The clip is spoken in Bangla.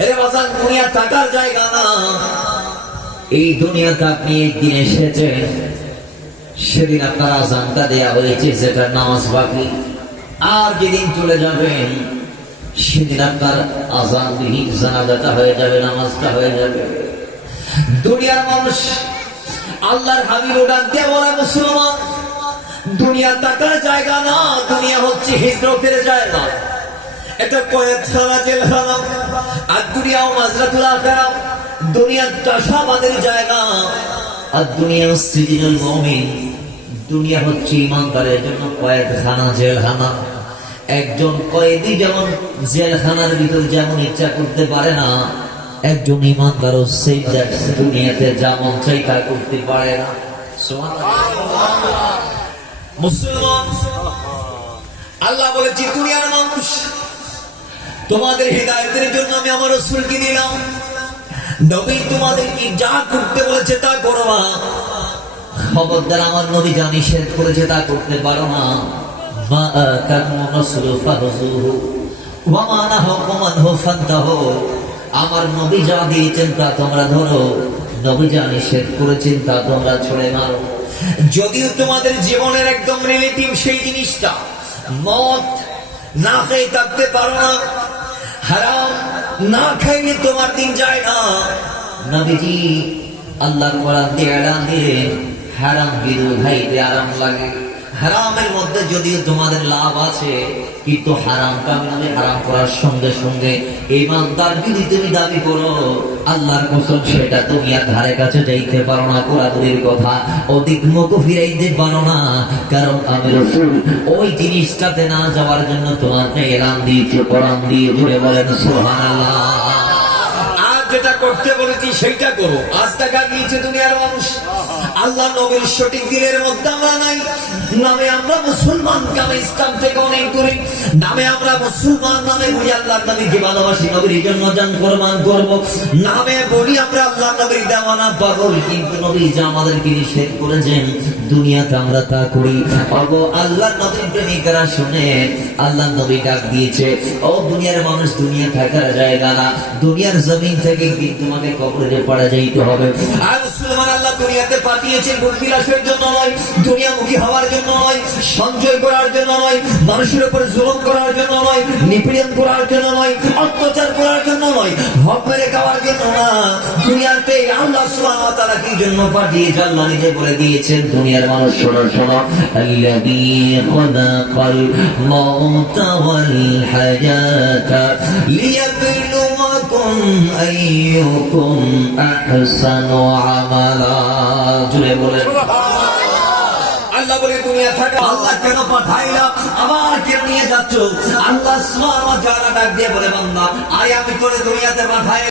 এরে বাজান, দুনিয়া থাকার জায়গা না। এই দুনিয়াতে আপনি একদিন এসেছেন, সেদিন আপনার আজানটা দেয়া হয়েছে, যেটা নামাজ বাকি। আর যেদিন চলে যাবেন, সেদিন আপনার আজান বিহীন জানাজাটা হয়ে যাবে, নামাজটা হয়ে যাবে। দুনিয়ার মানুষ আল্লাহর হাবিব ডাক দিয়ে বলে, মুসলমান, দুনিয়া থাকার জায়গা না, দুনিয়া হচ্ছে হিজরতের জায়গা। এটা কয়েকখানা জেলখানা, আর দুনিয়াও মাজরাতুল আখিরা। দুনিয়া চাষাবাদের জায়গা, আর দুনিয়া সিজনুল মুমিন। দুনিয়া হচ্ছে ইমানদারের জন্য কয়েকখানা জেলখানা। একজন কয়েদি যেমন জেলখানার ভিতর যেমন ইচ্ছা করতে পারে না, একজন ইমানদারও সেই দুনিয়াতে যেমন চাই তা করতে পারে না। মুসলমান, আল্লাহ বলেছি, দুনিয়ার মানুষ, তোমাদের হেদায়েতের জন্য আমি আমার রাসূলকে দিলাম। নবী তোমাদেরকে যা করতে বলেছে তা করবা। খবরদার, আমার নবী যা নিষেধ করেছে তা করতে পারো না। মা আতাকুম রাসূলু ফাখুযুহু ওয়া মা নাহাকুম আনহু ফান্তাহু। আমার নবী যা দিয়েছেন তা তোমরা ধরো, নবী যা নিষেধ করেছেন তা তোমরা ছুঁড়ে মারো। যদিও তোমাদের জীবনের একদম রিলেটিভ সেই জিনিসটা, মদ না খেয়ে থাকতে পারো না, হারাম না খাইলে তোমার দিন যায় না। নবীজি আল্লাহ কোরআন দিয়ে এলান দিলেন, হারাম বিরু খাইতে আরাম লাগে। হারামের মধ্যে যদিও তোমাদের লাভ আছে, কিন্তু হারাম কামিলে হারাম করার সঙ্গে সঙ্গে ইমানদার যদি তুমি দাবি করো, আল্লাহর কসম সেটা তুমি আর ধারে কাছে যাইতে পারো না। কোরআনের কথা অধিক মুখ ফিরাইতে পারো না, কারণ আমি রাসূল ওই জিনিসটাতে না যাওয়ার জন্য তোমাকে এলান দিয়েছি। কোরআন দিয়ে ঘুরে বলেন সুবহানাল্লাহ। যেটা করতে বলেছি সেইটা করো। আজ টাকা দিয়েছে দুনিয়ার মানুষ, আল্লাহ নবীর সঠিক দিনের মধ্যে আমরা নাই। নামে আমরা মুসলমান, আমি ইসলাম থেকে অনেক দূরে। নামে আমরা মুসলমান, নামে বলি আল্লাহর নবীকে ভালোবাসি, নবীর জন্য জান কুরবান করব। নামে বলি আমরা আল্লাহর নবীর দেওয়ানা পাগল, কিন্তু নবী যা আমাদেরকে নিষেধ করেছেন দুনিয়াতে আমরা তা করি। ওগো আল্লাহর নবীর প্রেমিকরা শুনে, আল্লাহর নবী ডাক দিয়েছে, ও দুনিয়ার মানুষ, দুনিয়া থাকার জায়গা না। দুনিয়ার জমিন থেকে তোমাকে কবরে পড়া যাইতে হবে। আর মুসলমান, আল্লাহ দুনিয়াতে পাঠিয়েছেন ভোগবিলাসের জন্য নয়, দুনিয়ামুখী হওয়ার জন্য নয়, সঞ্চয় করার জন্য নয়, মানুষের উপর জুলুম করার জন্য নয়, নিপীড়ন করার জন্য নয়, অত্যাচার করার জন্য নয়, হক মেরে খাওয়ার জন্য না। দুনিয়াতে আল্লাহ সুবহানাহু ওয়া তাআলা কি জন্য পাঠিয়েছে আল্লাহ নিজে বলে দিয়েছেন। দুনিয়ার মানুষ শোনো শোনো, আল্লাযী খালাকাল মাউতা ওয়াল হায়াতা লিয়াবলুয়াকুম আইয়ুকুম আহসানু আমালা। জুড়ে বলেন আল্লাহ বলে, দুনিয়া থাকা আল্লাহ কেন পাঠাইলা, আবার কেন নিয়ে যাচ্ছ? আল্লাহ সুবহানাহু ওয়া তাআলা ডাক দিয়ে বলে, বান্দা, আরে আমি তোরে দুনিয়াতে পাঠাই